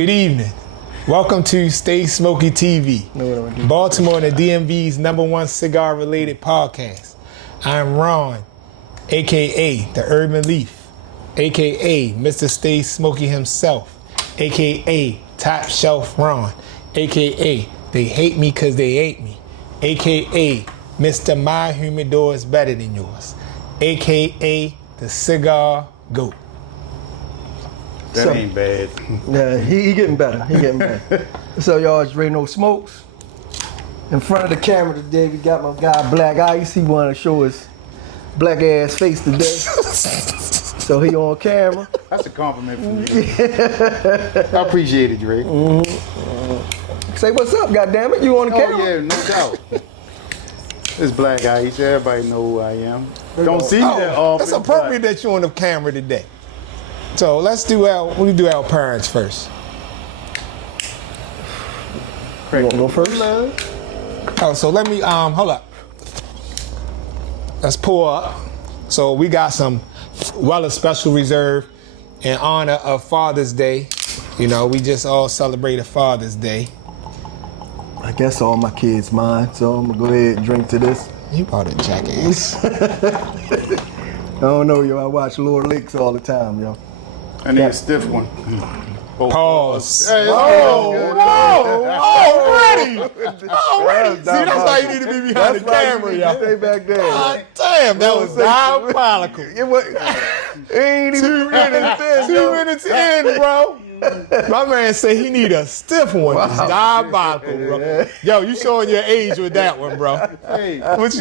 Good evening. Welcome to Stay Smokey TV, Baltimore and the DMV's #1 cigar-related podcast. I'm Ron, a.k.a. The Urban Leaf, a.k.a. Mr. Stay Smokey himself, a.k.a. Top Shelf Ron, a.k.a. They hate me cause they ain't me, a.k.a. Mr. My Humidor is better than yours, a.k.a. The Cigar Goat. That ain't bad. Yeah, he getting better. He getting better. So y'all, it's Reno Smokes. In front of the camera today, we got my guy Black Ice. He wanted to show his black ass face today. So he on camera. That's a compliment from you. I appreciate it, Dre. Say what's up, goddammit. You on the camera? Oh yeah, no doubt. It's Black Ice. Everybody know who I am. Don't see me that often. It's appropriate that you're on the camera today. So let's do our parents first. You want to go first? Oh, so let me hold up. Let's pull up. So we got some Weller Special Reserve in honor of Father's Day. You know, we just all celebrated Father's Day. I guess all my kids mine, so I'm gonna go ahead and drink to this. You bought a jackass. I don't know, yo. I watch Lord Licks all the time, yo. I need a stiff one. Pause. Hey, already. See, that's why you need to be behind the camera, yo. Stay back there. God damn, that was diabolical. It ain't even 2 minutes in. 2 minutes in, bro. My man said he need a stiff one. Wow. It's diabolical, bro. Yo, you showing your age with that one, bro. Hey. I don't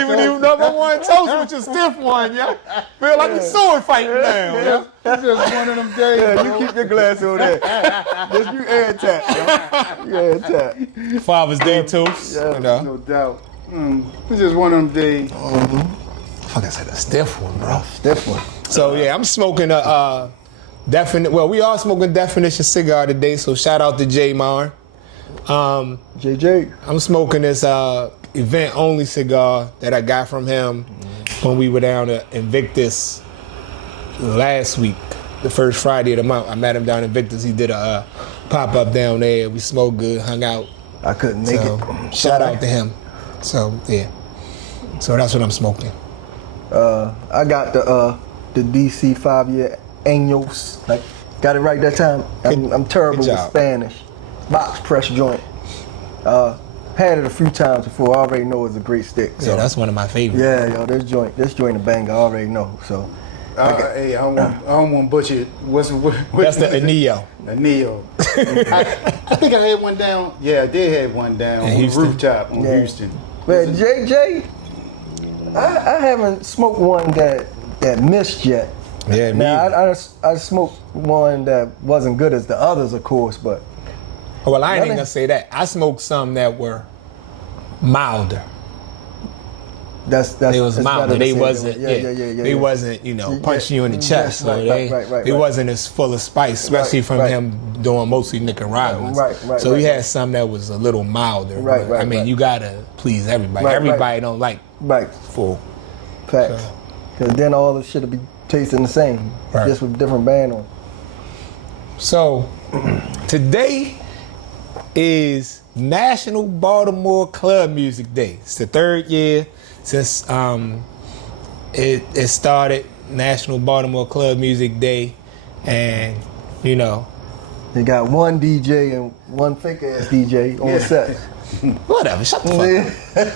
even know if I want to toast with your stiff one, yo. Feel like a sword fighting now, yo. It's just one of them days. Yeah, you keep your glass over there. Just you air tap, yo. You air tap. Father's Day toast, Yeah, you know. No doubt. It's just one of them days. Fuck, I said a stiff one, bro. Stiff one. So yeah, I'm smoking a we all smoking Definition cigar today, so shout out to J Mar. JJ. I'm smoking this event only cigar that I got from him when we were down at Invictus last week, the first Friday of the month. I met him down in Invictus. He did a pop-up down there. We smoked good, hung out. I couldn't make it. Shout out to him. So yeah. So that's what I'm smoking. I got the DC 5-year Años. Like, got it right that time. I'm terrible with Spanish. Box press joint. Had it a few times before. I already know it's a great stick. So. Yeah, that's one of my favorites. Yeah, yo, this joint a banger. I already know. So. Hey, I don't want to butcher it. What's that's the Anillo. Anillo. I think I had one down. Yeah, I did have one down on the rooftop in Houston. But JJ, I haven't smoked one that missed yet. Yeah, me. Now, I smoked one that wasn't good as the others, of course, but. Well, I ain't even gonna say that. I smoked some that were milder. They was milder. They wasn't. They wasn't, punching you in the chest. They wasn't as full of spice, especially from him doing mostly Nicaraguans. So he had some that was a little milder. I mean, you gotta please everybody. Everybody don't like full. Facts. Because then all the shit will be tasting the same, just with different band on. So today is National Baltimore Club Music Day. It's the 3rd year since it started, National Baltimore Club Music Day, and they got one DJ and one fake ass DJ on set. Whatever, shut the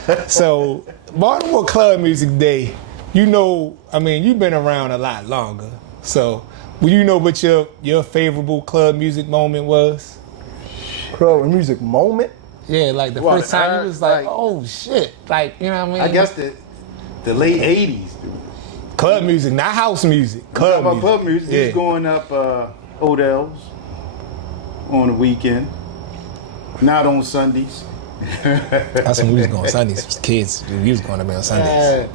fuck up. So Baltimore Club Music Day, you've been around a lot longer. So you know what your favorable club music moment was? Club music moment? Yeah, like the first time you was like, oh shit. Like, you know what I mean? I guess the late 80s. Club music, not house music. Club music. He's going up Odell's on the weekend. Not on Sundays. That's when we was going Sundays. Kids, we was going to be on Sundays.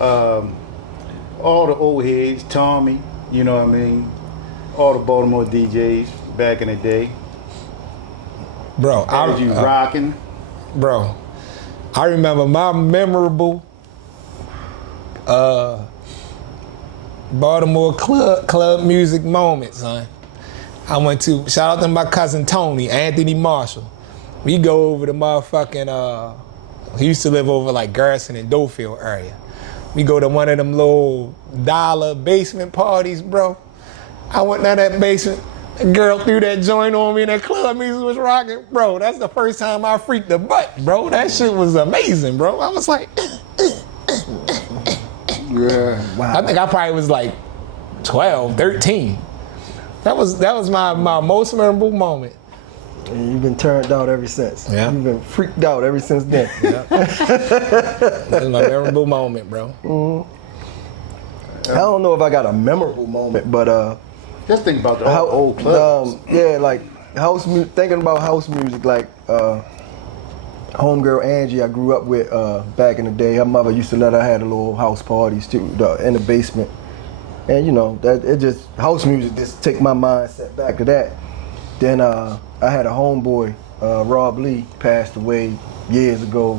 All the old heads, Tommy, you know what I mean? All the Baltimore DJs back in the day. Bro, rocking. Bro, I remember my memorable Baltimore club music moment, son. I went to, shout out to my cousin Tony, Anthony Marshall. We go over to motherfucking, he used to live over like Garrison and Dofield area. We go to one of them little dollar basement parties, bro. I went down that basement. The girl threw that joint on me and that club music was rocking. Bro, that's the first time I freaked the butt, bro. That shit was amazing, bro. I was like, Yeah. Wow. I think I probably was like 12, 13. That was my most memorable moment. And you've been turned out ever since. Yeah. You've been freaked out ever since then. Yeah. That was my memorable moment, bro. I don't know if I got a memorable moment, but Just think about the old clubs. yeah, like house music. Thinking about house music, like homegirl Angie, I grew up with back in the day. Her mother used to let her have the little house parties too, in the basement, and you know that it just house music just take my mindset back to that. Then I had a homeboy, Rob Lee, passed away years ago.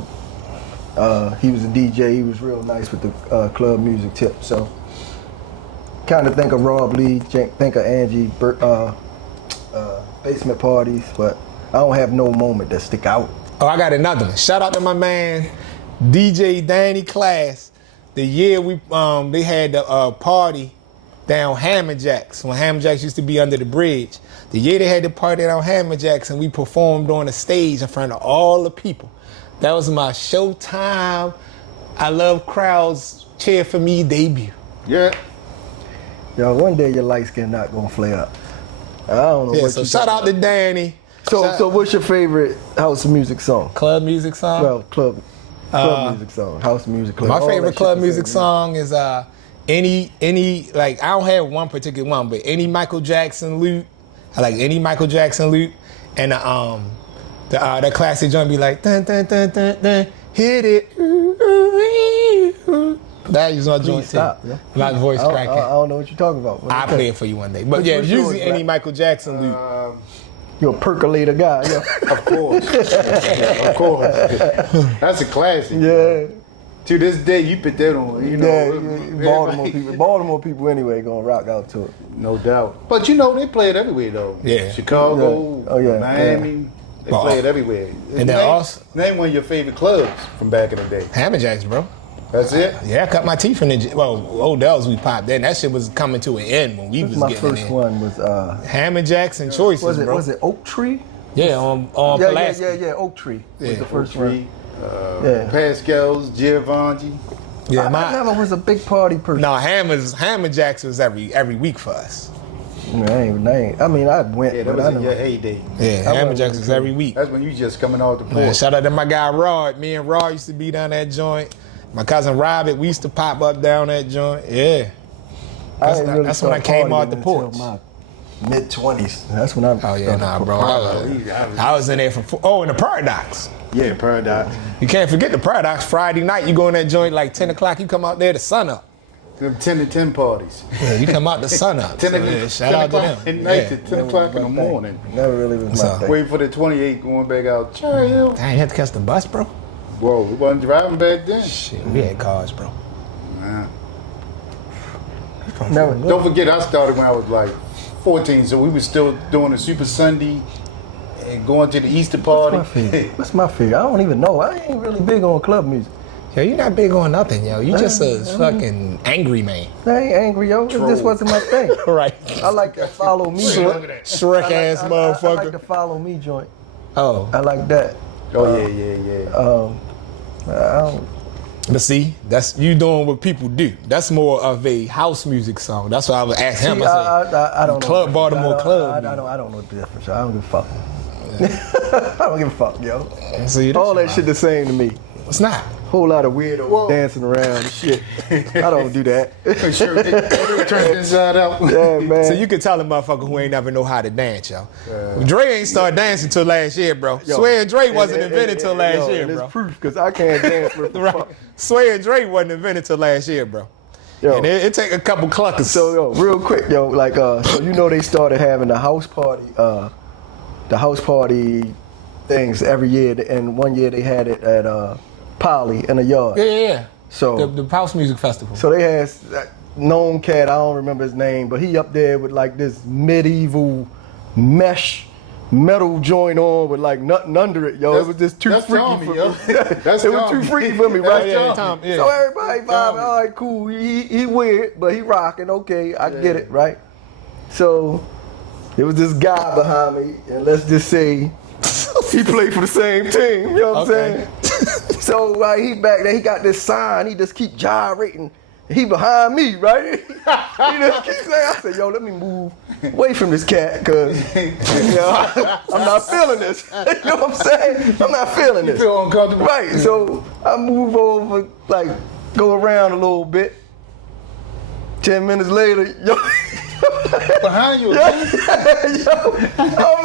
He was a DJ. He was real nice with the club music tip. So kind of think of Rob Lee, think of Angie, basement parties, but I don't have no moment that stick out. Oh, I got another one. Shout out to my man, DJ Danny Class. The year they had the party down Hammerjacks, when Hammerjacks used to be under the bridge. The year they had the party down Hammerjacks and we performed on the stage in front of all the people. That was my Showtime, I Love Crowds, Cheer For Me debut. Yeah. Yo, one day your light skin not gonna flare up. I don't know. Yeah, what so you shout out to Danny. So what's your favorite house music song? Club music song? Well, club music song, house music. Club, My all favorite that club shit the music same, song is any like I don't have one particular one, but any Michael Jackson loop. I like any Michael Jackson loop, and the classic joint be like dun dun dun dun dun, hit it. Ooh, ooh, ooh. That is my joint too. Stop, yeah. My voice I cracking. don't know what you're talking about. I'll play it for you one day. But yeah, what's usually yours, any Black? Michael Jackson loop. You're a percolator guy, yeah. Of course. Of course. That's a classic. Yeah. To this day, you put that on. You know, Baltimore people anyway gonna rock out to it. No doubt. But you know, they play it everywhere though. Yeah. Chicago, Yeah. Oh, yeah. Miami. They play it everywhere. And then also name one of your favorite clubs from back in the day. Hammerjacks, bro. That's it? Yeah, I cut my teeth in the Odell's we popped in. That shit was coming to an end when we was My getting in. first there. one was Hammerjacks and Choices, bro. was it Oak Tree? Yeah, on Pulaski. Yeah, Oak Tree was Yeah. the first Tree, one. Yeah. Pascal's, Giovanni. Yeah, I never was a big party person. No, Hammerjacks was every week for us. I mean, I went, Yeah, that but was I in never. your heyday. Yeah, I Hammerjacks was every week. That's when you just coming off the Man, porch. shout out to my guy Rod. Me and Rod used to be down that joint. My cousin Robert, we used to pop up down that joint. Yeah. That's when I came out the porch. Mid-20s. That's when I. Oh yeah, nah, bro. I was in there in the Paradox. Yeah, Paradox. You can't forget the Paradox. Friday night, you go in that joint like 10 o'clock. You come out there, the sun up. Them 10 to 10 parties. Yeah, you come out the sun up. 10 So, yeah, shout out to them. At night Yeah. to 10 o'clock in the morning. Never really was my thing. Waiting for the 28 going back out. Cherry Hill. I ain't had to catch the bus, bro. Whoa, we wasn't driving back then. Shit, we had cars, bro. Nah. Never. Don't forget, I started when I was like 14, so we was still doing the Super Sunday and going to the Easter party. What's my favorite? I don't even know. I ain't really big on club music. Yo, you're not big on nothing, yo. You just a fucking angry man. I ain't angry, yo. This wasn't my thing. Right. I like that follow me. Shrek ass I motherfucker. like the follow me joint. Oh. I like that. Oh, yeah. I don't. But see, that's you doing what people do. That's more of a house music song. That's what I was asking him. I don't Club know. Baltimore Club. I don't know the difference. I don't give a fuck. I don't give a fuck, yo. See, All that shit the same to me. It's not. Whole lot of weirdos dancing around and shit. I don't do that. Sure, turn inside out. Yeah, man. So you can tell a motherfucker who ain't never know how to dance, yo. Dre ain't started dancing till last year, bro. Sway and Dre wasn't invented till last year, bro. It's proof because I can't dance with the Right. fuck. Sway and Dre wasn't invented till last year, bro. Yo. And it take a couple cluckers. So yo, real quick, yo, like so you know they started having the house party things every year, and one year they had it at Poly in a yard. Yeah. So the house music festival. so they had that known cat, I don't remember his name, but he up there with like this medieval mesh metal joint on with like nothing under it, yo. It was just too freaky for me. It was too freaky for me, right? Yeah. So everybody vibing, all right, cool. He weird, but he rocking. Okay, I get it, right? So there was this guy behind me, and let's just say he played for the same team. You know what I'm saying? So he back there, he got this sign. He just keep gyrating. He behind me, right? He just keep saying, I said, yo, let me move away from this cat, cause I'm not feeling this. You know what I'm saying? I'm not feeling this. You feel uncomfortable. Right, so I move over, like, go around a little bit. 10 minutes later, yo. Behind you. Yo, I'm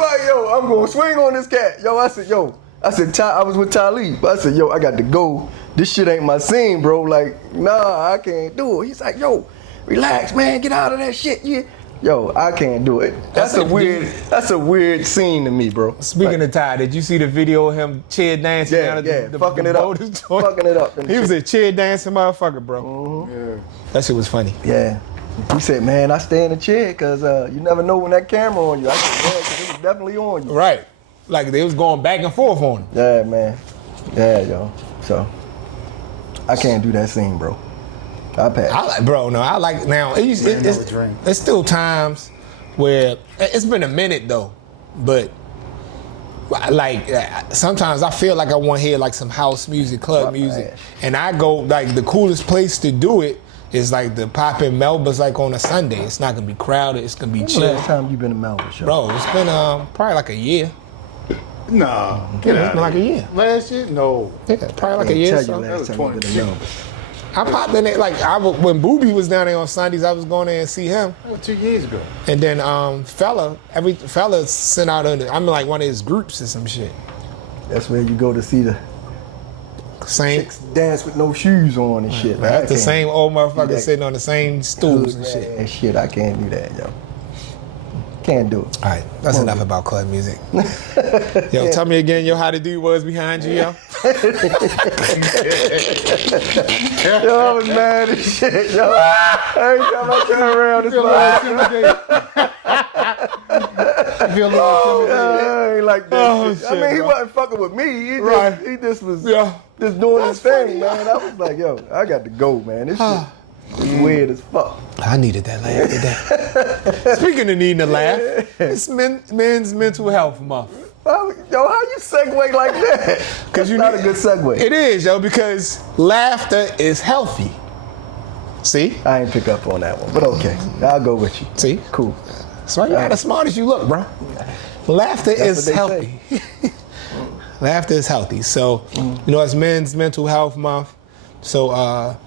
like, yo, I'm gonna swing on this cat. Yo, I said, I was with Talib. I said, yo, I got to go. This shit ain't my scene, bro. Like, nah, I can't do it. He's like, yo, relax, man. Get out of that shit. Yeah. Yo, I can't do it. That's a weird scene to me, bro. Speaking of Ty, did you see the video of him chair dancing down at the fucking it up. Fucking it up. He was a chair dancing motherfucker, bro. Yeah. That shit was funny. Yeah. He said, man, I stay in the chair because you never know when that camera on you. I said, yeah, because it was definitely on you. Right. Like they was going back and forth on him. Yeah, man. Yeah, yo. So, I can't do that scene, bro. I pass. I like now. It's still times where it's been a minute though, but like sometimes I feel like I want to hear like some house music, club music, and I go like the coolest place to do it is like the pop in Melba's like on a Sunday. It's not gonna be crowded. It's gonna be chill. Last time you been to Melba, show? Bro, it's been probably like a year. Nah. It's been like a year. Last year? No. Yeah, probably like a year. Tell So. you last time you been to Melba. I popped in it like when Booby was down there on Sundays. I was going there and see him. That was 2 years ago. And then fella sent out I'm like one of his groups or some shit. That's where you go to see the Same. chicks dance with no shoes on and shit. That's the same old motherfucker sitting on the same stools and shit. And shit, I can't do that, yo. Can't do it. All right, that's enough about club music. Yo, tell me again, how the dude was behind you, yo. Yo, I was mad as shit, yo. Every time I turn around, it's You feel a little intimidated. I ain't like that shit. shit, I mean, he bro. wasn't fucking with me. He just was Yeah. just doing his thing, funny, man. I was like, yo, I got to go, man. This shit is weird as fuck. I needed that laugh today. Speaking of needing a laugh, it's men's mental health month. Yo, how you segue like that? That's not a good segue. It is, yo, because laughter is healthy. See? I ain't pick up on that one, but okay. I'll go with you. See? Cool. That's why you're not as smart as you look, bro. Laughter is healthy. Laughter is healthy. So, it's men's mental health month. So,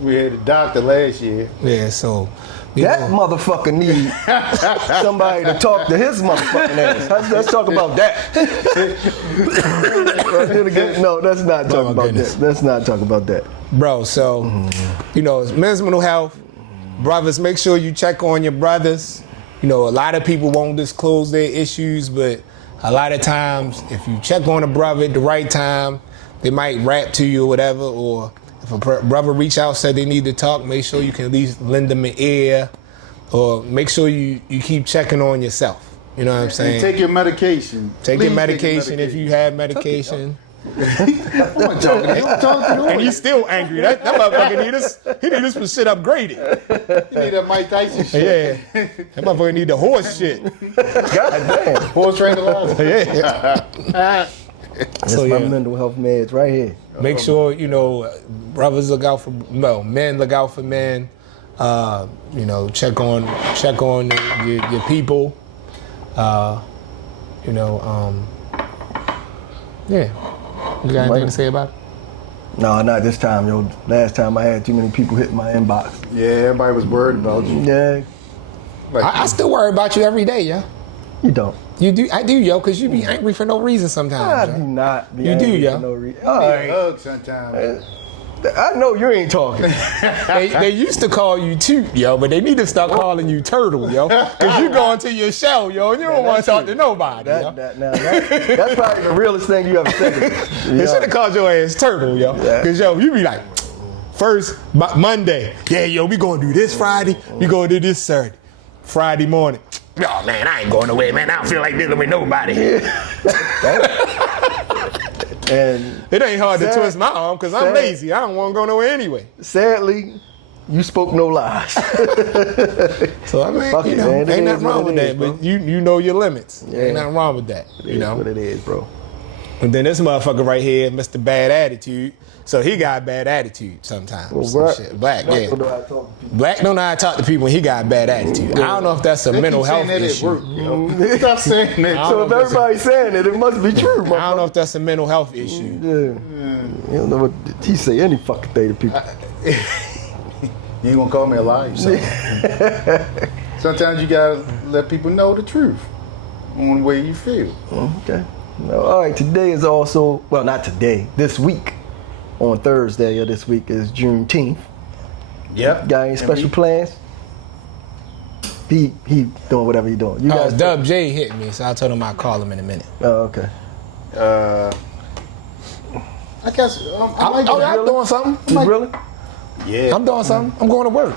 We had a doctor last year. yeah, so. That motherfucker need somebody to talk to his motherfucking ass. Let's talk about that. No, let's not talk about that. Let's not talk about that. Bro, so, it's men's mental health. Brothers, make sure you check on your brothers. A lot of people won't disclose their issues, but a lot of times, if you check on a brother at the right time, they might rap to you or whatever, or if a brother reach out, said they need to talk, make sure you can at least lend them an ear, or make sure you keep checking on yourself. You know what I'm saying? And take your medication. Take your medication if you have medication. I'm talking to you. And he's still angry. That motherfucker need us for shit upgraded. You need that Mike Tyson shit. Yeah. That motherfucker need the horse shit. God damn. Horse tranquilizer. Yeah. That's So, my yeah. mental health meds right here. Make sure, brothers look out for, men look out for men. Check on your people. Yeah. You got anything to say about it? No, not this time, yo. Last time I had too many people hit my inbox. Yeah, everybody was worried about you. Yeah, I still worry about you every day, yo. you don't. You do? I do, yo, because you be angry for no reason sometimes. I yo. do not. Be You do, angry yo. for no reason. You All need a right. hug sometimes. I know you ain't talking. They used to call you Toot, yo, but they need to start calling you Turtle, yo. Because you go into your shell, yo, and you don't want to talk to nobody, yo. That's probably the realest thing you ever said. They should have called your ass Turtle, yo. Because, yo, you be like, first, Monday, yeah, yo, we going to do this Friday, we going to do this Saturday. Friday morning, Oh man, I ain't going nowhere, man. I don't feel like dealing with nobody. And it ain't hard to twist my arm because I'm lazy. I don't want to go nowhere anyway. Sadly, you spoke no lies. So I mean, Fuck you it, know, man. ain't nothing wrong with that. Bro. But you know your limits. Yeah. Ain't nothing wrong with that. You know what it is, bro. And then this motherfucker right here, Mr. Bad Attitude. So he got bad attitude sometimes. Well, Black, yeah. Don't know how to talk to people. Black don't know how to talk to people when he got bad attitude. I don't know if that's a mental health issue. Stop saying that. So if everybody's saying it must be true. I don't know if that's a mental health issue. Yeah. You don't know what he say any fucking thing to people. You ain't gonna call me a liar. So. Sometimes you gotta let people know the truth on the way you feel. Okay. Well, all right. Today is also not today. This week, on Thursday of this week is Juneteenth. Yep. Got any special plans? He doing whatever he doing. You guys Dub J hit me, so I told him I'd call him in a minute. Oh, okay. I guess I'm doing something. You really? Yeah. I'm doing something. I'm going to work.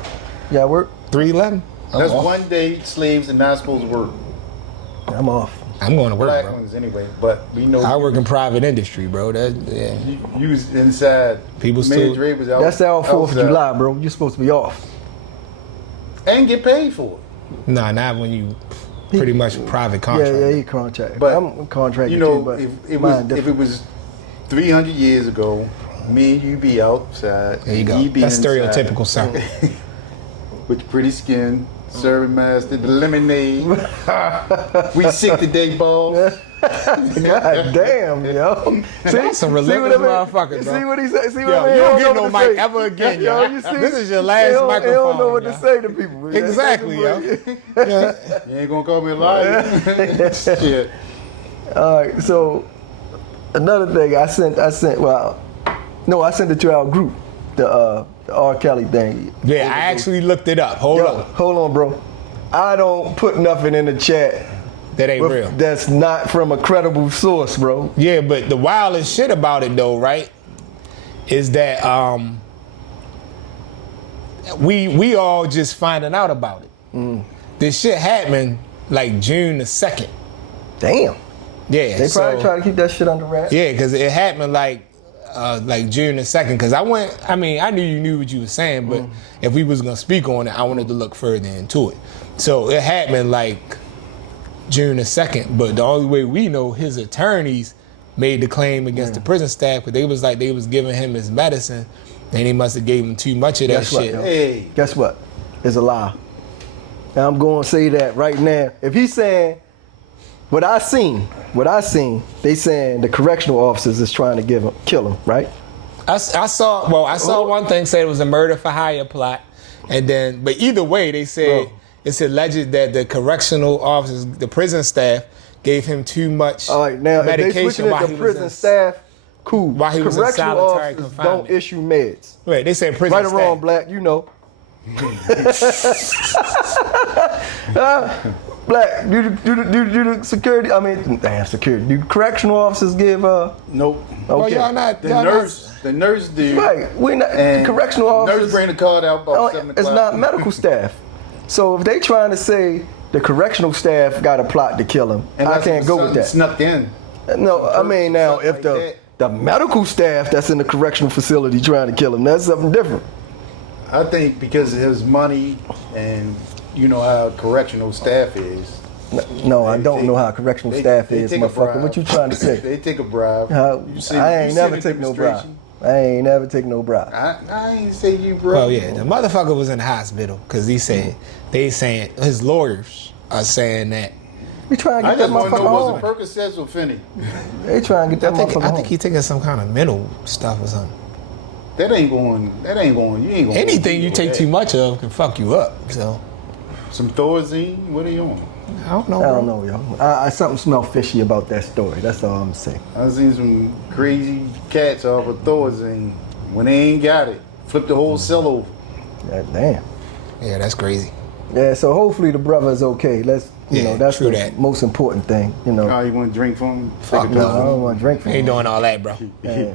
You got work? 311. That's one day slaves are not supposed to work. I'm off. I'm going to work, Black bro. ones anyway, but we know I work in private industry, bro. you was inside. People Mayor still. Dre was out. That's our 4th of outside. July, bro. You're supposed to be off. And get paid for it. Nah, not when you pretty much private contract. Yeah, he contract. But I'm contracted you know, too, but if it was 300 years ago, me and you be outside. There you go. He be That's inside stereotypical, sir. with the pretty skin, serving master, the lemonade. We sick today, balls. God damn, yo. That's some relentless motherfucker, bro. See what he said? See what Yo, I mean? you don't get know no what to mic say. ever again, Yo, yo. you see? This is your last He microphone. don't know what yo. to say to people. Exactly, yo. Yeah. You ain't gonna call me a liar. Shit. All right, so another thing I sent it to our group, the R. Kelly thing. Yeah, I actually looked it up. Hold on, bro. I don't put nothing in the chat That ain't real. that's not from a credible source, bro. Yeah, but the wildest shit about it though, right, is that we all just finding out about it. This shit happened like June the 2nd. Damn. Yeah. They probably try to keep that shit under wraps. Yeah, because it happened like June the 2nd. Because I knew you knew what you were saying, but if we was gonna speak on it, I wanted to look further into it. So it happened like June the 2nd, but the only way we know, his attorneys made the claim against the prison staff, because they was giving him his medicine, and he must have gave him too much of that Guess what, shit. yo? Hey. Guess what? It's a lie. And I'm going to say that right now. If he's saying what I seen, they saying the correctional officers is trying to kill him, right? I saw one thing say it was a murder for hire plot, but either way, they said it's alleged that the correctional officers, the prison staff, gave him too much All right, now if they medication switching while it he to was prison in, staff, cool. while he was in Correctional solitary officers confinement. don't issue meds. Wait, they said prison Right or staff. wrong, Black, you know. Black, do the security? I mean, damn security. Do correctional officers give? Nope. Okay. Well, y'all not. The nurse do. Right, we not And correctional officers. Nurse bring the card out about 7 o'clock. It's not medical staff. So if they trying to say the correctional staff got a plot to kill him, And I that's can't when go with something that. Snuck in. No, I mean now Something if like the medical staff that's in the correctional facility trying to kill him, that's something different. I think because of his money and you know how correctional staff is. No, I don't know how correctional staff they is, take a motherfucker. bribe. What you trying to say? They take a bribe. I ain't never take no bribe. I ain't never take no bribe. I ain't say you, bro. Well, yeah, the motherfucker was in the hospital because they saying his lawyers are saying that. We trying to I get that just want to motherfucker know home. was it Percocets or Finny? They trying to get that motherfucker I home. think he taking some kind of mental stuff or something. That ain't going. You ain't going. Anything you take too much of can fuck you up. So Some Thorazine. What are you on? I don't know. I Bro. don't know, yo. Something smell fishy about that story. That's all I'm saying. I seen some crazy cats off of Thorazine. When they ain't got it, flip the whole cell over. God damn. Yeah, that's crazy. Yeah, so hopefully the brother is okay. That's that's true the that. most important thing. Oh, you want to drink from him? Fuck No, I don't want to drink from Ain't him. doing all that, bro. Yeah.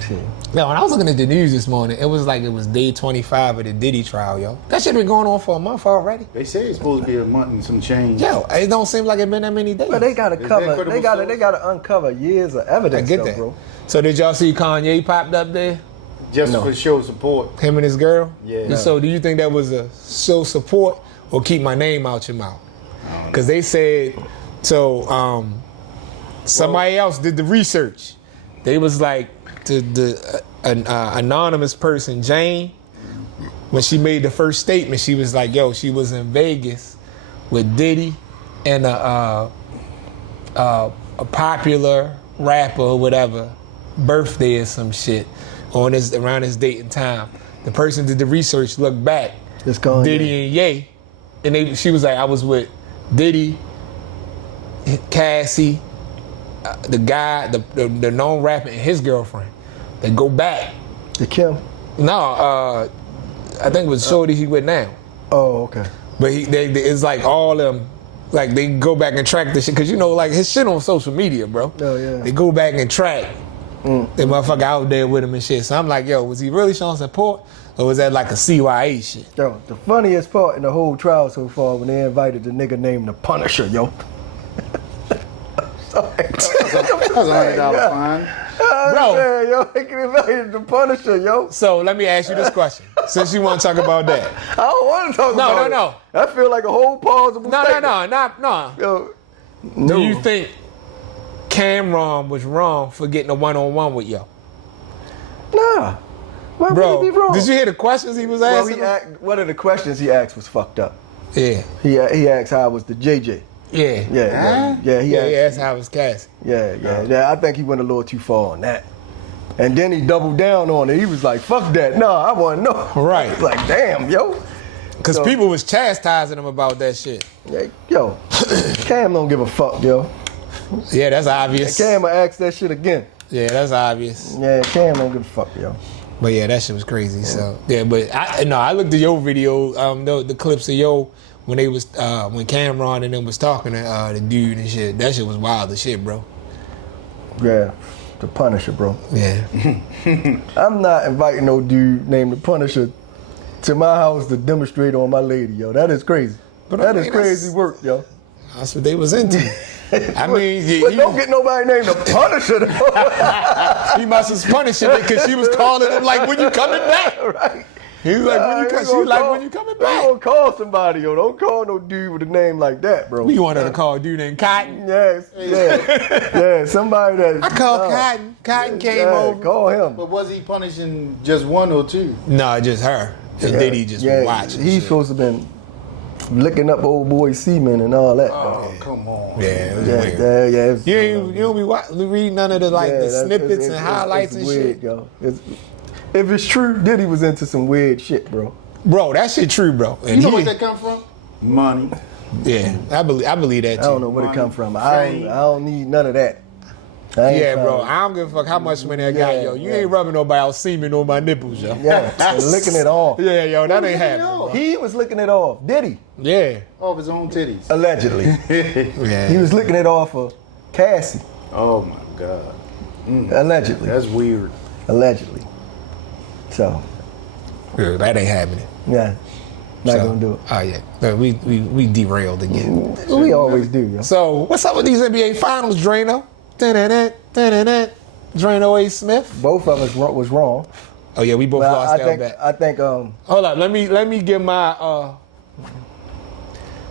Shit. Yo, when I was looking at the news this morning, it was day 25 of the Diddy trial, yo. That shit been going on for a month already. They say it's supposed to be a month and some change. Yo, it don't seem like it been that many days. But they gotta cover. They gotta uncover years of evidence. I get that, bro. So did y'all see Kanye popped up there? Just for show support. Him and his girl? Yeah. And so do you think that was a show support or keep my name out your mouth? Because they said, so somebody else did the research. They was like, an anonymous person, Jane, when she made the first statement, she was like, yo, she was in Vegas with Diddy and a popular rapper or whatever, birthday or some shit around this date and time. The person did the research, looked back, Diddy and Ye, and she was like, I was with Diddy, Cassie, the guy, the known rapper, and his girlfriend. They go back. The Kim? No, I think it was Shorty he with now. Oh, okay. But it's like all them, like they go back and track the shit, cause you know, like his shit on social media, bro. Oh yeah. They go back and track the motherfucker out there with him and shit. So I'm like, yo, was he really showing support, or was that like a CYA shit? Yo, the funniest part in the whole trial so far when they invited the nigga named the Punisher, yo. That's $100 fine. Bro. Man, yo, they invited the Punisher, yo. So let me ask you this question, since you want to talk about that. I don't want to talk about it. No. I feel like a whole plausible statement. No. Yo, Do you think Cameron was wrong for getting a one-on-one with yo? Nah. Why would he be wrong? Did you hear the questions he was asking? One of the questions he asked was fucked up. Yeah. He asked how was the JJ. Yeah. He asked how was Cassie. Yeah. I think he went a little too far on that. And then he doubled down on it. He was like, fuck that. No, I want to know. Right. Like, damn, yo. Because people was chastising him about that shit. Yeah, yo, Cam don't give a fuck, yo. Yeah, that's obvious. Cam will ask that shit again. Yeah, that's obvious. Yeah, Cam don't give a fuck, yo. But yeah, that shit was crazy. So yeah, but I looked at your video, the clips of yo when they was when Cameron and them was talking to the dude and shit. That shit was wild as shit, bro. Yeah, the Punisher, bro. Yeah. I'm not inviting no dude named the Punisher to my house to demonstrate on my lady, yo. That is crazy. But that is crazy work, yo. That's what they was into. I mean, but don't get nobody named the Punisher, though. He must have punished it because she was calling him like, when you coming back? Right. He was like, when you coming back? Don't call somebody, yo. Don't call no dude with a name like that, bro. You want her to call a dude named Cotton? Yes, yeah, somebody that... I called Cotton. Cotton came over. Call him. But was he punishing just one or two? No, just her. And Diddy just watching. He's supposed to have been licking up old boy semen and all that. Oh, come on. Yeah, it was weird. Yeah. You don't be reading none of the snippets and highlights and weird, shit. Yo. If it's true, Diddy was into some weird shit, bro. Bro, that shit true, bro. And you know where that come from? Money. Yeah, I believe that too. I don't know where it come from. I don't need none of that. Yeah, bro. I don't give a fuck how much money I got, yo. You ain't rubbing nobody else semen on my nipples, yo. Yeah, and licking it off. Yeah, yo, that ain't happening. He was licking it off. Diddy. Yeah. Off his own titties. Allegedly. Yeah. He was licking it off of Cassie. Oh my God. Allegedly. That's weird. Allegedly. So. Yeah, that ain't happening. Yeah. Not gonna do it. Oh yeah. We derailed again. We always do, yo. So what's up with these NBA finals, Drano? Drano A. Smith. Both of us was wrong. Oh yeah, we both lost that bet. I think hold up, let me give my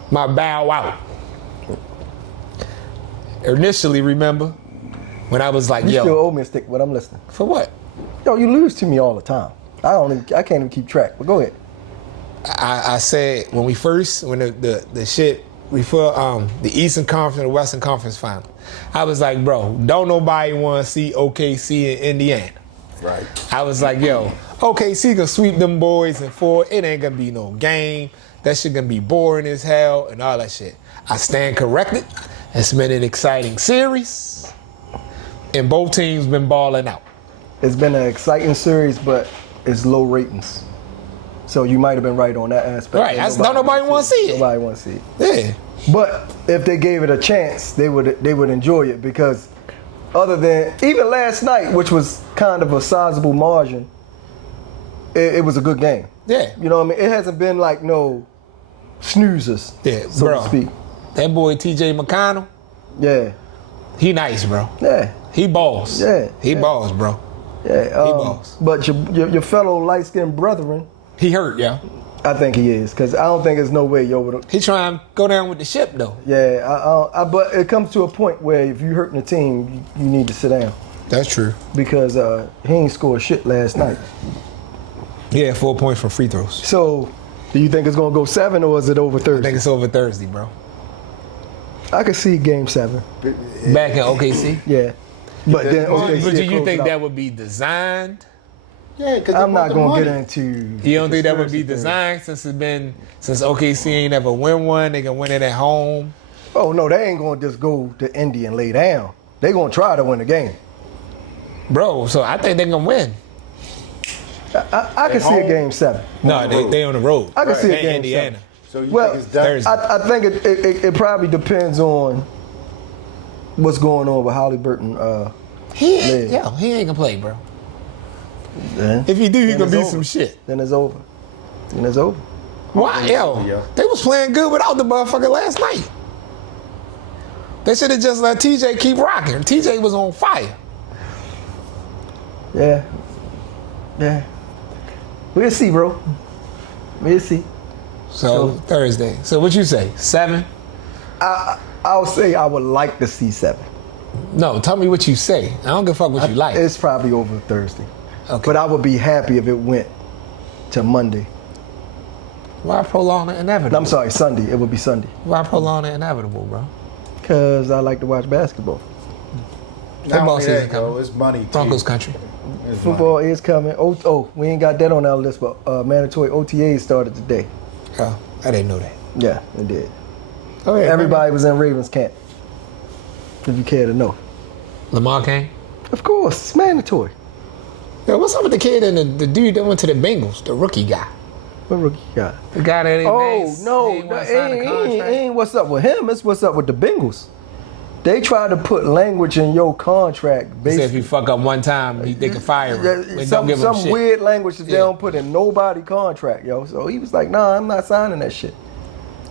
my bow out. Initially, remember when I was like, you yo, still owe me a stick, but I'm listening. For what? Yo, you lose to me all the time. I can't even keep track. But go ahead. I said when the shit before the Eastern Conference and the Western Conference final, I was like, bro, don't nobody want to see OKC in Indiana. Right. I was like, yo, OKC gonna sweep them boys in 4. It ain't gonna be no game. That shit gonna be boring as hell and all that shit. I stand corrected. It's been an exciting series, and both teams been balling out. It's been an exciting series, but it's low ratings. So you might have been right on that aspect. Right. Nobody want to see it. Nobody want to see it. Yeah. But if they gave it a chance, they would enjoy it because other than even last night, which was kind of a sizable margin, it was a good game. Yeah. You know what I mean? It hasn't been like no snoozers, so bro. to speak. That boy T.J. McConnell, yeah. he nice, bro. Yeah. He balls. Yeah. He balls, bro. Yeah. He balls. But your fellow light-skinned brethren, He hurt, yo. I think he is, because I don't think there's no way yo would. He trying to go down with the ship, though. Yeah, but it comes to a point where if you're hurting the team, you need to sit down. That's true. Because he ain't scored shit last night. Yeah, 4 points from free throws. So, do you think it's going to go 7 or is it over Thursday? I think it's over Thursday, bro. I could see game 7. Back in OKC? Yeah. But then OKC But do you closed think it that out. would be designed? Yeah, because I'm not going to get into. You don't think that would be conspiracy designed since OKC ain't ever win one, they can win it at home? theories. Oh, no, they ain't going to just go to Indy and lay down. They going to try to win the game. Bro, so I think they're going to win. I can see a game 7. No, they on the road. I can see a They game Indiana. 7. So you Well, think it's done? Thursday. I think it probably depends on what's going on with Halliburton. He ain't Man. gonna play, bro. Then, If he do, he then gonna it's be over. some shit. Then it's over. Then it's over. Why, yo? Yeah. They was playing good without the motherfucker last night. They should have just let TJ keep rocking. TJ was on fire. Yeah. Yeah. We'll see, bro. We'll see. So Thursday. So what you say? 7? I'll say I would like to see 7. No, tell me what you say. I don't give a fuck what you like. It's probably over Thursday. Okay. But I would be happy if it went to Monday. Why prolong the inevitable? I'm sorry, Sunday. It would be Sunday. Why prolong the inevitable, bro? Because I like to watch basketball. Not Football only season that, yo, coming. it's money. too. Broncos country. It's Football is coming. Oh, we ain't got that on our list, but mandatory OTAs started today. Oh, I didn't know that. Yeah, it did. Oh yeah. Everybody was in Ravens camp. If you care to know. Lamar came. Of course, it's mandatory. Yo, what's up with the kid and the dude that went to the Bengals, the rookie guy? What rookie got? The guy that ain't what's up with him. It's what's up with the Bengals. They try to put language in your contract. Say if you fuck up one time, they can fire him. They don't give him Some shit. weird language that they Yeah. don't put in nobody contract, yo. So he was like, nah, I'm not signing that shit.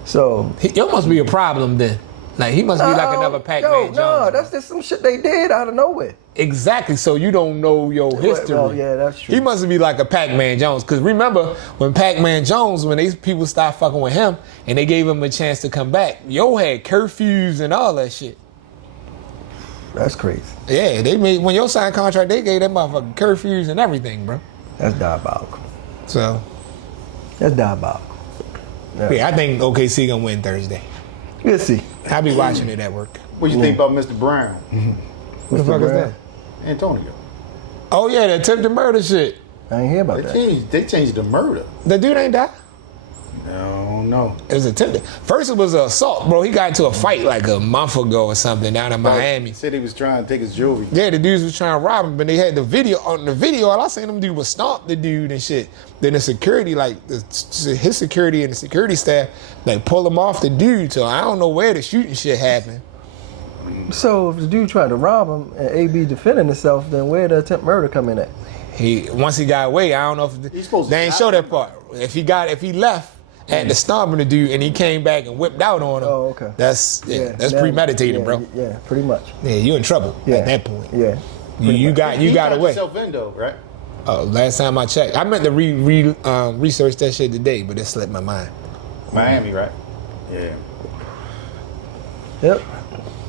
So Yo must be a problem then. Like he must be like another Pac-Man Jones. No, that's just some shit they did out of nowhere. Exactly. So you don't know your history. Well, yeah, that's true. He must be like a Pac-Man Jones. Because remember when Pac-Man Jones, when these people stopped fucking with him and they gave him a chance to come back, yo had curfews and all that shit. That's crazy. Yeah, they made when your signed contract, they gave that motherfucking curfews and everything, bro. That's diabolical. So That's diabolical. yeah, I think OKC gonna win Thursday. We'll see. I'll be watching it at work. What you think about Mr. Brown? What the fuck is Brown? that? Antonio. Oh yeah, the attempted murder shit. I ain't hear about that. They changed the murder. The dude ain't died. No, no. It was attempted. First it was an assault, bro. He got into a fight like a month ago or something down in Miami. He said he was trying to take his jewelry. Yeah, the dudes was trying to rob him, but they had the video. On the video, all I seen them do was stomp the dude and shit. Then the security, his security and the security staff, pull him off the dude. So I don't know where the shooting shit happened. So if the dude tried to rob him and AB defending himself, then where the attempt murder come in at? Once he got away, I don't know He's if supposed to they ain't stop show that him. part. If he left at the stomping the dude and he came back and whipped out on him, Oh, okay. That's now- premeditated, yeah, bro. Yeah, pretty much. Yeah, you in trouble Yeah. at that point. Yeah. You got He got away. himself in though, right? Last time I checked, I meant to research that shit today, but it slipped my mind. Miami, right? Yeah. Yep.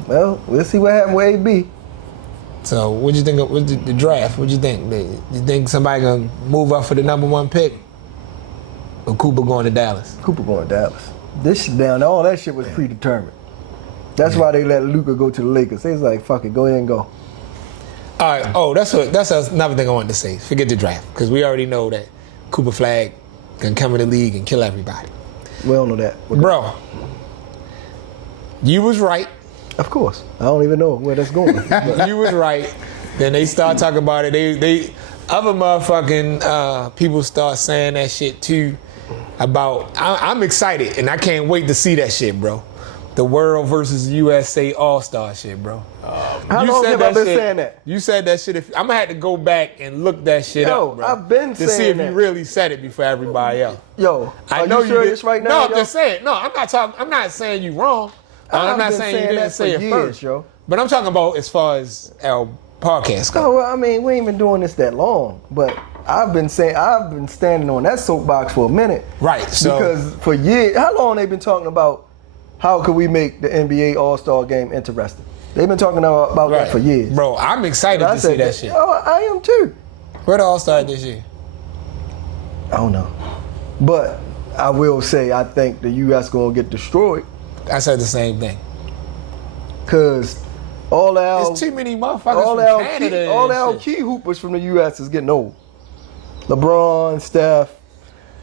Well, we'll see what happens with AB. So, what'd you think of the draft? What'd you think? You think somebody gonna move up for the number 1 pick, or Cooper going to Dallas? Cooper going to Dallas. This shit down, all that shit was predetermined. That's why they let Luka go to the Lakers. They was like, fuck it, go ahead and go. All right. Oh, that's another thing I wanted to say. Forget the draft, because we already know that Cooper Flag can come in the league and kill everybody. We don't know that. Bro, you was right. Of course. I don't even know where that's going. You was right. Then they start talking about it. They other motherfucking people start saying that shit too. I'm excited and I can't wait to see that shit, bro. the world versus USA All-Star shit, bro. How long have I been saying that? You said that shit. I'm gonna have to go back and look that shit up, bro. I've been saying that. To see if you really said it before everybody else. Yo, I know you serious right now? No, I'm just saying. No, I'm not talking. I'm not saying you wrong. I'm not saying you didn't say it first, yo. But I'm talking about as far as our podcast goes. No, well, I mean, we ain't been doing this that long, but I've been standing on that soapbox for a minute. Right. So because for years, how long they been talking about how could we make the NBA All-Star game interesting? They've been talking about that for years. Bro, I'm excited to see that shit. Oh, I am too. Where the All-Star this year? I don't know. But I will say I think the U.S. going to get destroyed. I said the same thing. Because all our... There's too many motherfuckers from Canada. All our key hoopers from the U.S. is getting old. LeBron, Steph,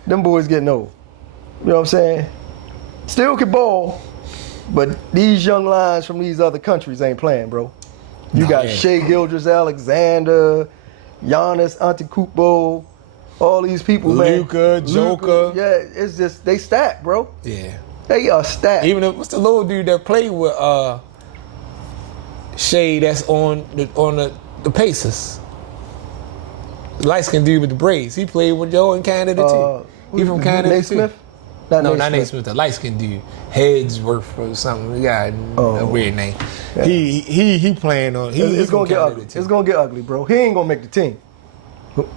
them boys getting old. You know what I'm saying? Still can ball, but these young lines from these other countries ain't playing, bro. You got Shai Gilgeous-Alexander, Giannis Antetokounmpo, all these people, man. Luka, Joker. Yeah, it's just, they stacked, bro. Yeah. They are stacked. Even what's the little dude that played with Shai that's on the Pacers? The light-skinned dude with the braids. He played with Joe in Canada too. He from Canada Nate too. Smith? Not Nate Smith. The light-skinned dude, Headsworth or something. He got a weird name. Yeah. He playing on. It's gonna get ugly. Too. It's gonna get ugly, bro. He ain't gonna make the team.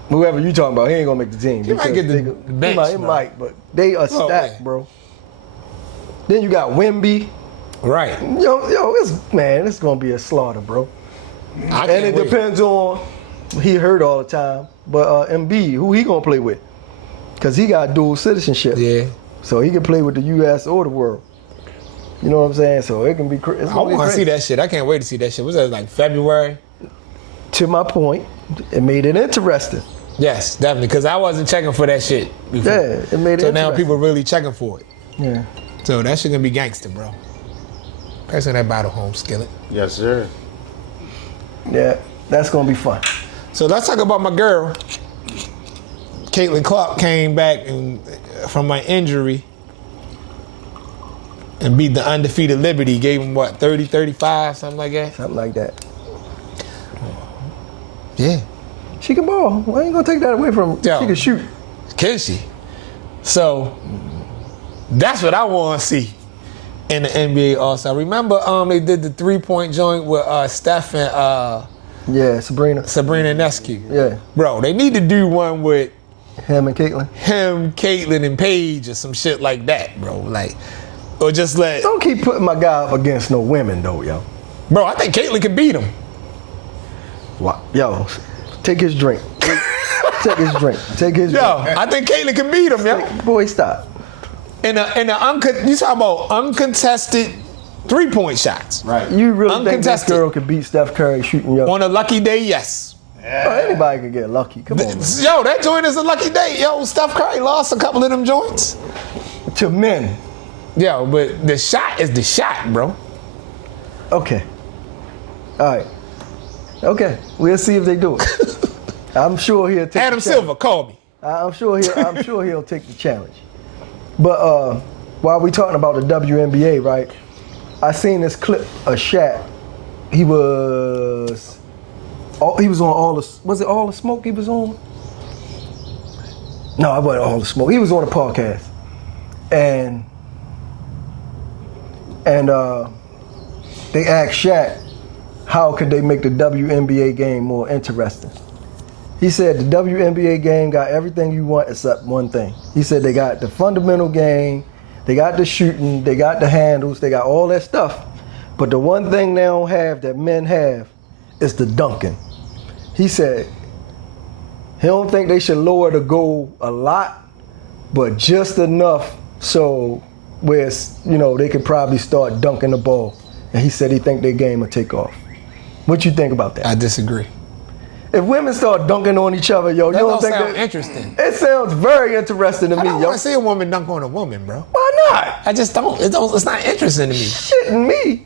Whoever you talking about, he ain't gonna make the team. He might get the bench. He might, but they are stacked, bro. Then you got Wemby. Right. Yo, it's gonna be a slaughter, bro. And it depends on. He hurt all the time, but Embiid, who he gonna play with? Cause he got dual citizenship. Yeah. So he can play with the U.S. or the world. You know what I'm saying? So it can be crazy. I want to see that shit. I can't wait to see that shit. Was that like February? To my point, it made it interesting. Yes, definitely. Because I wasn't checking for that shit before. Yeah, it made it interesting. So now people really checking for it. Yeah. So that shit gonna be gangster, bro. Passing that bottle home, Skillet. Yes, sir. Yeah, that's gonna be fun. So let's talk about my girl. Caitlin Clark came back from an injury and beat the undefeated Liberty. Gave him what, 30, 35, something like that? Something like that. Yeah. She can ball. Why ain't gonna take that away from her? Yo, she can shoot. Can she? So that's what I want to see in the NBA All-Star. Remember they did the 3-point joint with Steph and Sabrina Nescu. Yeah. Bro, they need to do one with him and Caitlin. Caitlin, and Paige or some shit like that, bro. Like, or just let... Don't keep putting my guy up against no women, though, yo. Bro, I think Caitlin can beat him. What? Yo, take his drink. Take his drink. Yo, I think Caitlin can beat him, yo. Boy, stop. You talking about uncontested 3-point shots. Right. You really think this girl could beat Steph Curry shooting yo? On a lucky day, yes. Yeah. Anybody can get lucky. Come on, man. Yo, that joint is a lucky day. Yo, Steph Curry lost a couple of them joints. To men. Yo, but the shot is the shot, bro. Okay. All right. Okay. We'll see if they do it. I'm sure he'll take Adam Silver, call me. I'm sure he'll take the challenge. But while we talking about the WNBA, right? I seen this clip of Shaq. He was on All the... Was it All the Smoke he was on? No, it wasn't All the Smoke. He was on a podcast. And they asked Shaq, how could they make the WNBA game more interesting? He said the WNBA game got everything you want except one thing. He said they got the fundamental game, they got the shooting, they got the handles, they got all that stuff. But the one thing they don't have that men have is the dunking. He said he don't think they should lower the goal a lot, but just enough so where they could probably start dunking the ball. And he said he think their game will take off. What you think about that? I disagree. If women start dunking on each other, yo, that you don't think sound interesting? It sounds very interesting to me, yo. I don't want to see a woman dunk on a woman, bro. Why not? I just don't. It's not interesting to me. Shitting me.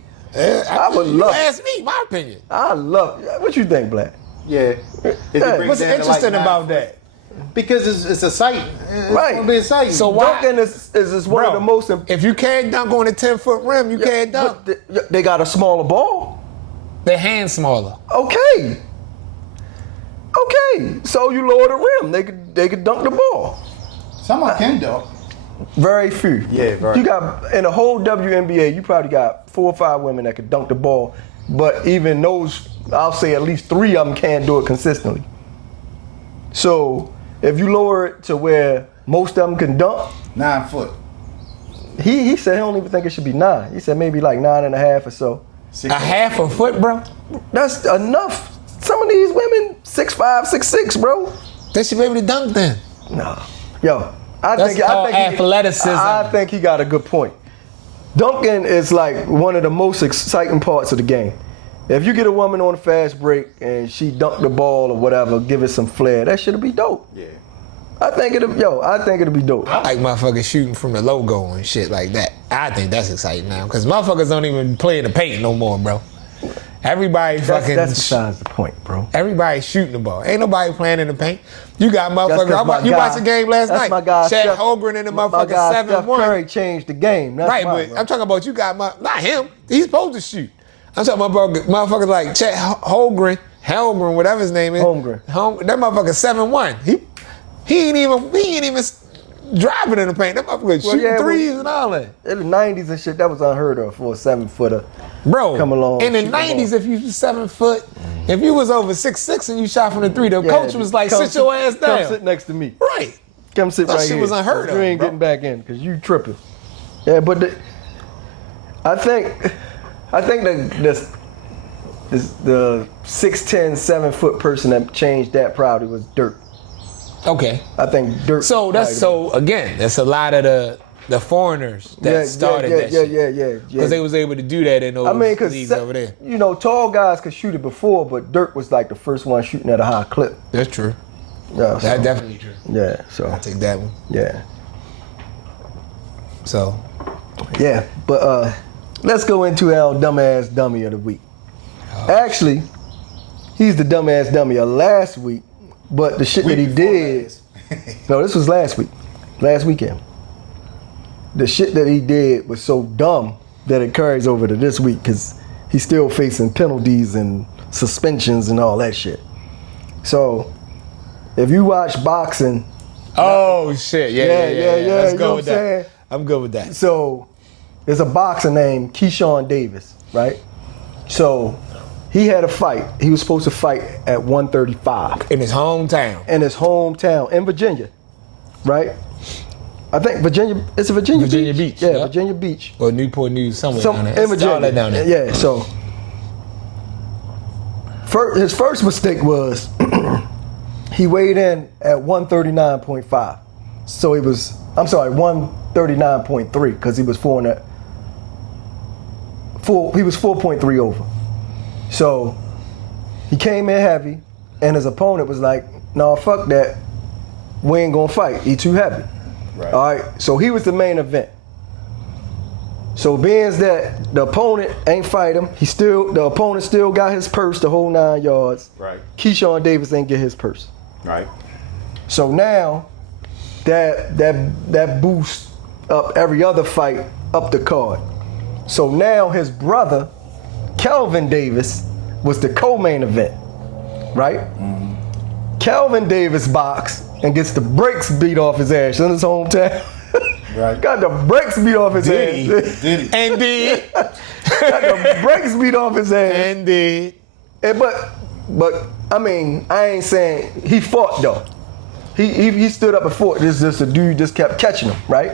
I would love. You ask me, my opinion. I love. What you think, Black? Yeah. What's interesting about that? Because it's a sight. It's Right. gonna be exciting. So why- Dunking is one of the most important. If you can't dunk on a 10-foot rim, you can't dunk. They got a smaller ball. Their hands smaller. Okay. So you lower the rim. They could dunk the ball. Someone can dunk. Very few. Yeah, right. You got in the whole WNBA, you probably got 4 or 5 women that could dunk the ball, but even those, I'll say at least 3 of them can't do it consistently. So if you lower it to where most of them can dunk, 9 foot. he said he don't even think it should be 9. He said maybe like 9.5 or so. A half a foot, bro? That's enough. Some of these women 6'5", 6'6", bro. They should be able to dunk then. Nah. Yo, That's called athleticism. I think he got a good point. Dunking is like one of the most exciting parts of the game. If you get a woman on a fast break and she dunked the ball or whatever, give it some flair, that shit'll be dope. Yeah. I think it'll be dope. I like motherfuckers shooting from the logo and shit like that. I think that's exciting now, because motherfuckers don't even play in the paint no more, bro. Everybody That's besides the point, bro. Everybody's shooting the ball. Ain't nobody playing in the paint. You got motherfuckers. You watched the game last night. My guy, Chad Holmgren and the motherfucker 7-1. Steph Curry changed the game. That's right, why, but bro. I'm talking about you got not him. He's supposed to shoot. I'm talking about motherfuckers like Chad Holmgren, whatever his name is. Holmgren. That motherfucker 7-1. He ain't even driving in the paint. That motherfucker shooting threes and all that. In the 90s and shit, that was unheard of for a 7-footer. Bro, come along, in the 90s, if you was 7 foot, if you was over 6'6" and you shot from the 3, the coach was like, sit your ass down. Come sit next to me. Right. Come sit That right shit here. was unheard of, You ain't bro. getting back in because you tripping. Yeah, but I think the 6'10", 7-foot person that changed that probably was Dirk. Okay. I think Dirk. Again, that's a lot of the foreigners that started that shit. Yeah. Because they was able to do that in those leagues over there. You know, tall guys could shoot it before, but Dirk was like the first one shooting at a high clip. That's true. Yeah, so, That's definitely true. Yeah, so I'll take that one. yeah. So, Yeah, but let's go into our dumbass dummy of the week. Actually, he's the dumbass dummy of last week, but the shit that he did. No, this was last weekend. The shit that he did was so dumb that it carries over to this week because he's still facing penalties and suspensions and all that shit. So, if you watch boxing, oh shit, yeah. Let's you know go what with I'm that. saying? I'm good with that. So, there's a boxer named Keyshawn Davis, right? So, he had a fight. He was supposed to fight at 135 In his hometown. in Virginia, right? I think Virginia. It's a Virginia Beach. Yeah, Yep. Virginia Beach. Or Newport News, somewhere down there. In Virginia. All that down there. Yeah. So, his first mistake was he weighed in at 139.5. So he was. I'm sorry, 139.3 because he was 4.3 over. So he came in heavy, and his opponent was like, "No, fuck that. We ain't gonna fight. He too heavy." Right. All right. So he was the main event. So being that the opponent ain't fight him, the opponent still got his purse the whole 9 yards. Right. Keyshawn Davis ain't get his purse. Right. So now that boosts up every other fight up the card. So now his brother, Kelvin Davis, was the co-main event, right? Mm-hmm. Kelvin Davis boxed and gets the brakes beat off his ass in his hometown. Right. Got the brakes beat off his ass. Did he? And did. Got the brakes beat off his ass. And did. But I mean, I ain't saying he fought though. He stood up and fought. This a dude just kept catching him, right?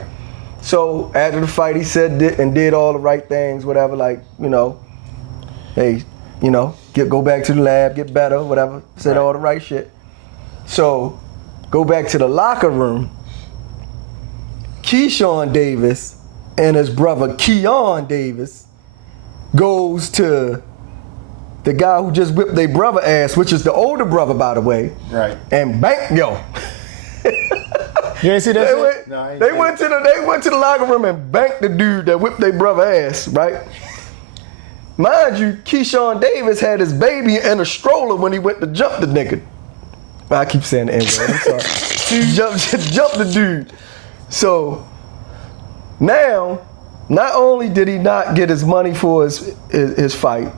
So after the fight, he said did all the right things, whatever. Like, you know, hey, you know, go back to the lab, get better, whatever. Said all the right shit. So go back to the locker room. Keyshawn Davis and his brother Keon Davis goes to the guy who just whipped their brother ass, which is the older brother, by the way. Right. And yo. You ain't see that shit? They went to the locker room and banked the dude that whipped their brother ass, right? Mind you, Keyshawn Davis had his baby in a stroller when he went to jump the nigga. I keep saying the N-word. I'm sorry. Jump the dude. So now, not only did he not get his money for his fight,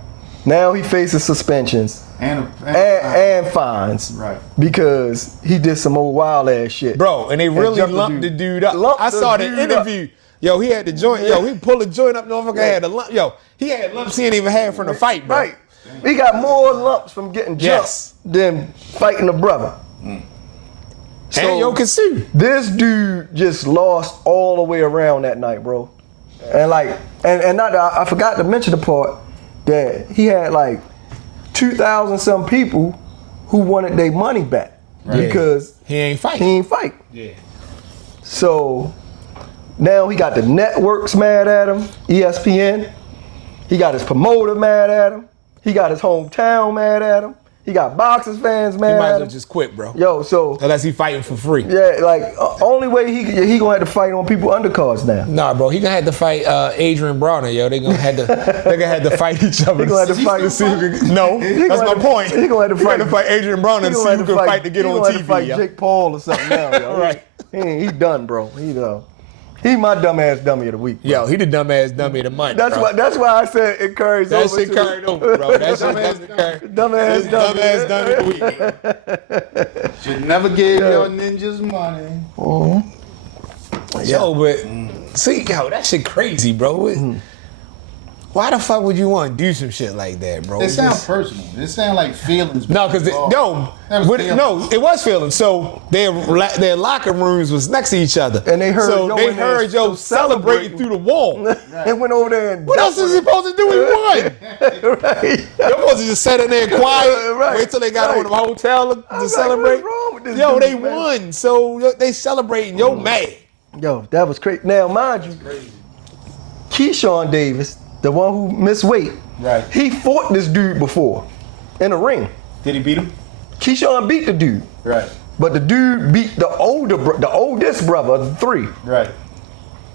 now he faces suspensions and fines. Right. Because he did some old wild ass shit. Bro, and they really lumped the dude up. I saw the interview. Yo, he had the joint. Yo, he pulled the joint up. Motherfucker had a lump. Yo, he had lumps he didn't even have from the fight, bro. Right. He got more lumps from getting jumped than fighting a brother. So, and yo can sue. This dude just lost all the way around that night, bro. And like, and not I forgot to mention the part that he had like 2,000 some people who wanted their money back because he ain't fight. Yeah. So now he got the networks mad at him, ESPN. He got his promoter mad at him. He got his hometown mad at him. He got boxers fans mad at him. He might as well just quit, bro. Yo, so unless he fighting for free. Yeah, like only way he gonna have to fight on people undercards now. Nah, bro, he gonna have to fight Adrian Brawner, yo. They gonna have to fight each other. He gonna have to fight. No, that's my point. He gonna have to fight Adrian Brawner to see who can fight to get on TV. He gonna have to fight Jake Paul or something now, yo. Right. He done, bro. He my dumbass dummy of the week, bro. Yo, he the dumbass dummy of the month. That's why I said it carries that over. That shit carried over, bro. That shit dumbass dummy of the week. Should never give your ninjas money. Yo, but see, yo, that shit crazy, bro. Why the fuck would you want to do some shit like that, bro? It sounds personal. It sounds like feelings. No, because it was feelings. So their locker rooms was next to each other, and they heard Yo celebrating through the wall. They went over there and what else is he supposed to do? He won. Right. You're supposed to just sit in there quiet, wait till they got on the hotel to celebrate. What's wrong with this yo, dude, they man? won, so they celebrating. Yo, mad. Yo, that was crazy. Now, mind you, Keyshawn Davis, the one who missed weight, right? He fought this dude before in a ring. Did he beat him? Keyshawn beat the dude, right? But the dude beat the oldest brother of the three, right?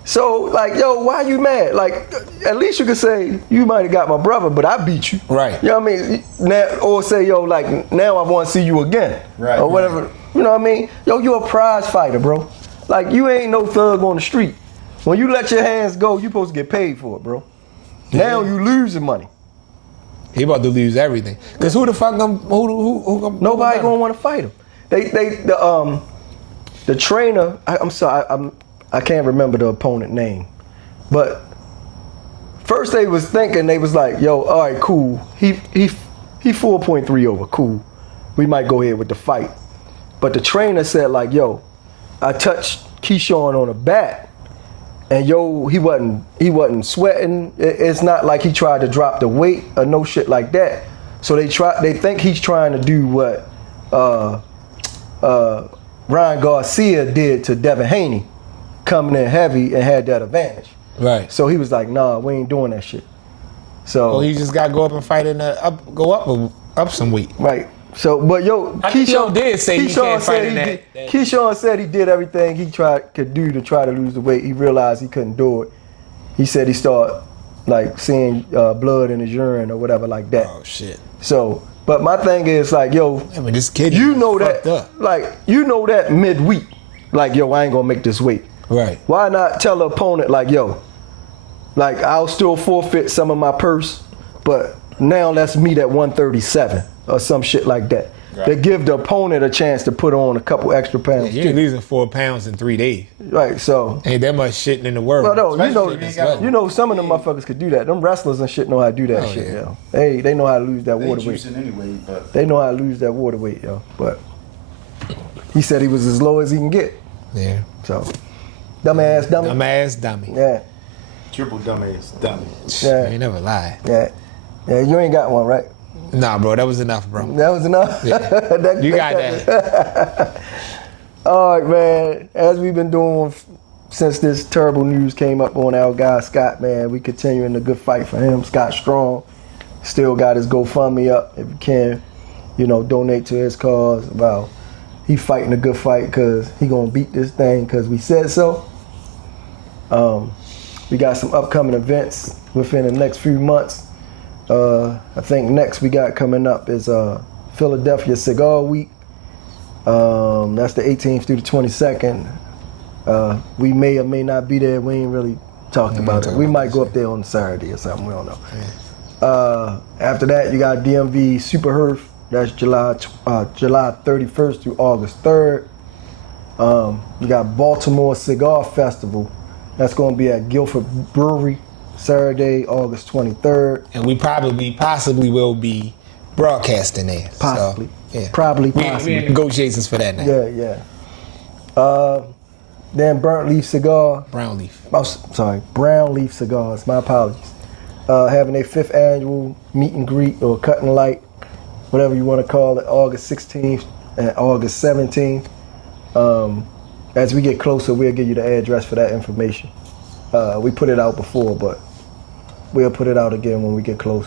So, like, yo, why you mad? Like, at least you could say you might have got my brother, but I beat you, right? You know what I mean? Now, or say, yo, like, now I want to see you again, right? Or whatever. Right. You know what I mean? Yo, you a prize fighter, bro. Like, you ain't no thug on the street. When you let your hands go, you supposed to get paid for it, bro. Now you losing money. He about to lose everything. Cause who the fuck who nobody gonna want to fight him. The trainer. I'm sorry. I can't remember the opponent name, but first they was thinking they was like, yo, all right, cool. He 4.3 over, cool. We might go ahead with the fight. But the trainer said like, yo, I touched Keyshawn on the back. And yo, he wasn't sweating. It's not like he tried to drop the weight or no shit like that. So they think he's trying to do what Ryan Garcia did to Devin Haney, coming in heavy and had that advantage. Right. So he was like, nah, we ain't doing that shit. So he just got to go up and fight go up some weight. Right. So, but yo, Keyshawn did say he can't fight in that. Keyshawn said he did everything he could do to try to lose the weight. He realized he couldn't do it. He said he started like seeing blood in his urine or whatever like that. Oh shit. So, but my thing is like, yo, I mean, this kid, you know that, up. like, you know that midweek, like, yo, I ain't gonna make this weight. Right. Why not tell the opponent like, yo, like I'll still forfeit some of my purse, but now let's meet at 137 or some shit like that. Right. They give the opponent a chance to put on a couple extra pounds. Yeah, you ain't losing 4 pounds in 3 days. Right, so ain't that much shitting in the world. Well, no, you know some of them motherfuckers could do that. Them wrestlers and shit know how to do that shit, yo. They know how to lose that water weight. Anyway, but they know how to lose that water weight, yo. But he said he was as low as he can get. Yeah. So dumbass dummy. Dumbass dummy. Yeah. Triple dumbass dummy. Yeah. You ain't never lied. Yeah. Yeah, you ain't got one, right? Nah, bro, that was enough, bro. That was enough? Yeah. You got that. All right, man. As we've been doing since this terrible news came up on our guy Scott, man, we continuing the good fight for him. Scott Strong still got his GoFundMe up. If you can, donate to his cause. Wow. He fighting a good fight because he going to beat this thing because we said so. We got some upcoming events within the next few months. I think next we got coming up is Philadelphia Cigar Week. That's the 18th through the 22nd. We may or may not be there. We ain't really talked about it. We might go up there on Saturday or something. We don't know. Yeah. After that, you got DMV Super Herf. That's July 31st through August 3rd. You got Baltimore Cigar Festival. That's going to be at Guilford Brewery, Saturday, August 23rd. And we possibly will be broadcasting there. Possibly. So, yeah. Possibly. We in negotiations for that now. Yeah. Then Burnt Leaf Cigar. Brown Leaf. Oh, sorry, Brown Leaf Cigars. My apologies. Having their 5th annual meet and greet or cut and light, whatever you want to call it, August 16th and August 17th. As we get closer, we'll give you the address for that information. We put it out before, but we'll put it out again when we get close.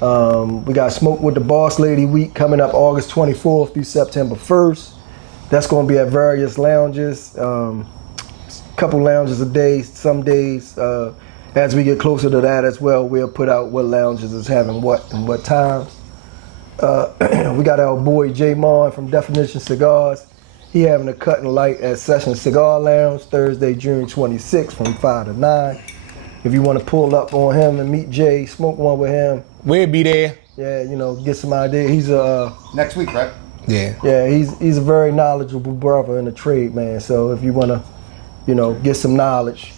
We got Smoke with the Boss Lady Week coming up August 24th through September 1st. That's going to be at various lounges, couple lounges a day, some days. As we get closer to that as well, we'll put out what lounges is having what and what times. We got our boy J Mon from Definition Cigars. He having a cut and light at Session Cigar Lounge Thursday, June 26th from 5 to 9. If you want to pull up on him and meet Jay, smoke one with him. We'll be there. Yeah, get some idea. He's next week, right? Yeah. Yeah, he's a very knowledgeable brother in the trade, man. So if you want to, get some knowledge,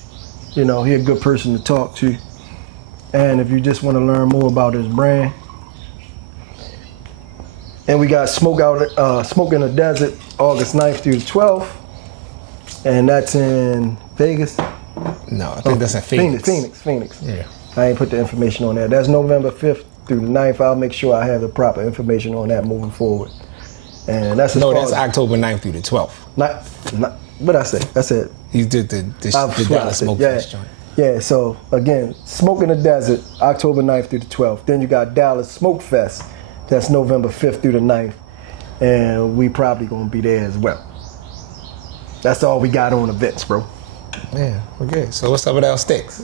he's a good person to talk to. And if you just want to learn more about his brand. And we got Smoke in the Desert, August 9th through the 12th. And that's in Vegas. No, I think that's in Phoenix. Phoenix. Yeah. I ain't put the information on that. That's November 5th through the 9th. I'll make sure I have the proper information on that moving forward. And that's that's October 9th through the 12th. What I say? I said. He did the Dallas Smoke Fest joint. Yeah, so again, Smoke in the Desert, October 9th through the 12th. Then you got Dallas Smoke Fest. That's November 5th through the 9th. And we probably going to be there as well. That's all we got on events, bro. Yeah, okay. So what's up with our sticks?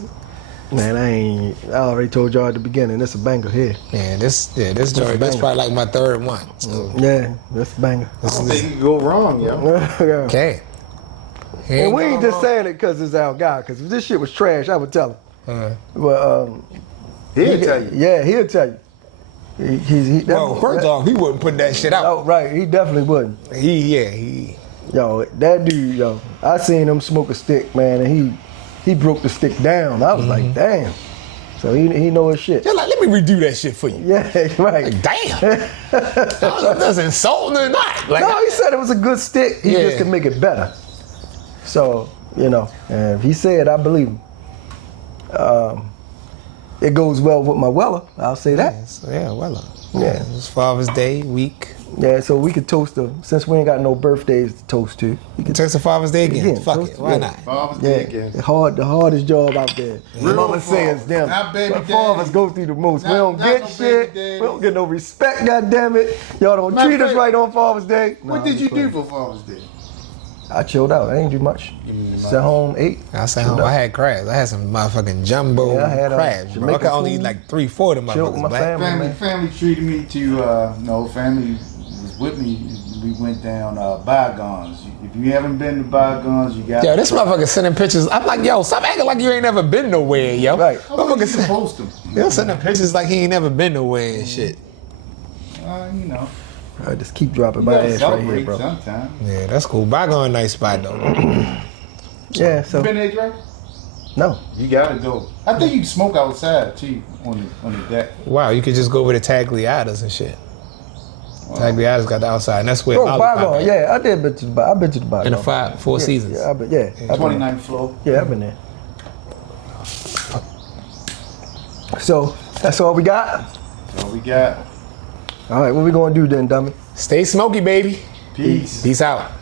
Man, I already told y'all at the beginning, this a banger here. Yeah, this joint, that's probably like my third one. So. Yeah, that's a banger. I don't think you can go wrong, yo. Okay. And we ain't just saying it because it's our guy, because if this shit was trash, I would tell him. But he'll tell you. Yeah, he'll tell you. First off, he wouldn't put that shit out. Oh, right, he definitely wouldn't. Yo, that dude, I seen him smoke a stick, man, and he broke the stick down. I was like, damn. So he know his shit. You're like, let me redo that shit for you. Yeah, right. Like, damn. I don't know if that's insulting or not. Like, no, he said it was a good stick. He just could make it better. So, and if he said, I believe him. It goes well with my Weller. I'll say that. Weller. Yeah. It's Father's Day week. Yeah, so we could toast them. Since we ain't got no birthdays to toast to. We can toast to Father's Day again. Fuck it. Why not? Father's Day again. The hardest job out there. Real Mama says them. But fathers go through the most. We don't get shit. We don't get no respect, goddammit. Y'all don't treat us right on Father's Day. What did you do for Father's Day? I chilled out. I ain't do much. Sat home, ate. I sat home. I had crabs. I had some motherfucking jumbo crabs, bro. I could only eat like 3-4 of them motherfuckers. Family treated me to, family was with me. We went down Bygones. If you haven't been to Bygones, you got. Yo, this motherfucker sending pictures. I'm like, yo, stop acting like you ain't never been nowhere, yo. Right. Motherfucker post them. Yo, sending pictures like he ain't never been nowhere and shit. I just keep dropping my ass right here, bro. Sometime. Yeah, that's cool. Bygone nice spot though. Yeah, so. You been there, Dre? No. You gotta go. I think you can smoke outside too on the deck. Wow, you could just go over to Tagliata's and shit. Wow. Tagliata's got the outside, and that's where. Bygone. Yeah, I've been to the Bygone. In the four seasons. Yeah, I've been. Yeah, 29th floor. Yeah, I've been there. So that's all we got. That's all we got. All right, what we gonna do then, dummy? Stay smoky, baby. Peace. Peace out.